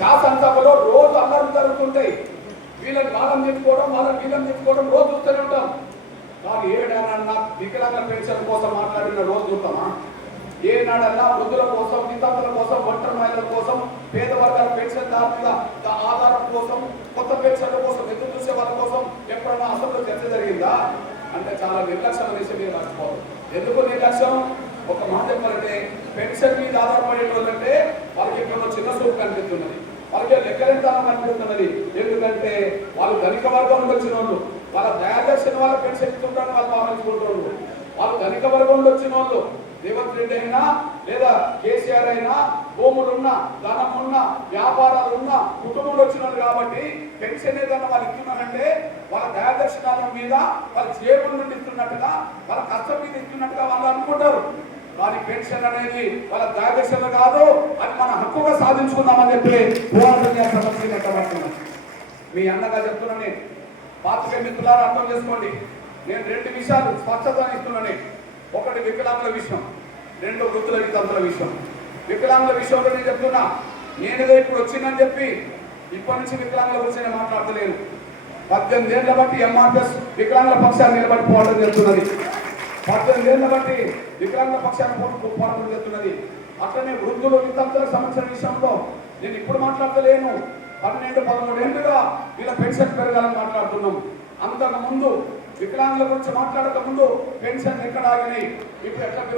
శాసనసభలో రోజు అల్లర్లు జరుగుతుంటాయి. వీళ్ళని వాళ్ళని చెప్పుకోవడం, వాళ్ళని వీళ్ళని చెప్పుకోవడం రోజు చూస్తూనే ఉంటాం. కానీ ఏడాడన్నా వికలాంగుల పెన్షన్ కోసం మాట్లాడిన రోజు చూస్తామా? ఏనాడన్నా వృద్ధుల కోసం, వితంతుల కోసం, ఒంటరి మహిళల కోసం, పేద వర్గాల పెన్షన్దారుల ఆధారం కోసం, కొత్త పెన్షన్ల కోసం ఎదురు చూసే వాళ్ళ కోసం ఎప్పుడైనా అసెంబ్లీలో చర్చ జరిగిందా? అంటే చాలా నిర్లక్ష్యం అనేసి మీరు మర్చిపోదు. ఎందుకు నిర్లక్ష్యం? ఒక మాట చెప్పాలంటే పెన్షన్ మీద ఆధారపడే వాళ్ళంటే వాళ్ళకి ఎక్కడో చిన్న సూపు కనిపిస్తున్నది, వాళ్ళకి లెక్కలెంతానం కనిపిస్తున్నది. ఎందుకంటే వాళ్ళు ధనిక వర్గంలో వచ్చిన వాళ్ళు, వాళ్ళ దయాదర్శన వాళ్ళ పెన్షన్ ఇస్తుంటారని వాళ్ళు భావించుకుంటున్నారు. వాళ్ళు ధనిక వర్గంలో వచ్చిన వాళ్ళు రేవంత్ రెడ్డి అయినా లేదా కేసీఆర్ అయినా భూములున్నా, ధనమున్నా, వ్యాపారాలున్నా కుటుంబంలో వచ్చినారు కాబట్టి పెన్షన్ ఏదన్నా వాళ్ళు ఇస్తున్నారంటే వాళ్ళ దయాదర్శనాల మీద వాళ్ళ జేబుల నుండి ఇస్తున్నట్టుగా, వాళ్ళ కష్టం మీద ఇస్తున్నట్టుగా వాళ్ళు అనుకుంటారు. కానీ పెన్షన్ అనేది వాళ్ళ దయాదర్శన కాదు, అది మన హక్కుగా సాధించుకుందామని చెప్పి పోరాటం చేస్తామని మీ అన్నగా చెప్తున్నాను. పాత్రికేయ మిత్రులారా అర్థం చేసుకోండి. నేను 2 విషయాలు స్పష్టత ఇస్తున్నాను. ఒకటి వికలాంగుల విషయం, 2 వృద్ధుల వితంతుల విషయం. వికలాంగుల విషయంలో నేను చెప్తున్నా, నేనేదో ఇప్పుడు వచ్చిందని చెప్పి ఇప్పటి నుంచి వికలాంగుల గురించి నేను మాట్లాడతలేను. 18 ఏళ్ల బట్టి ఎంఆర్పిఎస్ వికలాంగుల పక్షాన్ని నిలబడి పోరాటం చేస్తున్నది. 18 ఏళ్ల బట్టి వికలాంగుల పక్షాన్ని పోరాటం చేస్తున్నది. అట్లనే వృద్ధులు వితంతులకు సంబంధించిన విషయంలో నేను ఇప్పుడు మాట్లాడతలేను. 12-13 ఏళ్ళుగా వీళ్ళ పెన్షన్ పెరగాలని మాట్లాడుతున్నాం. అంతకు ముందు వికలాంగుల గురించి మాట్లాడక ముందు పెన్షన్ ఎక్కడ ఆగినాయి, ఇప్పుడు ఎట్లా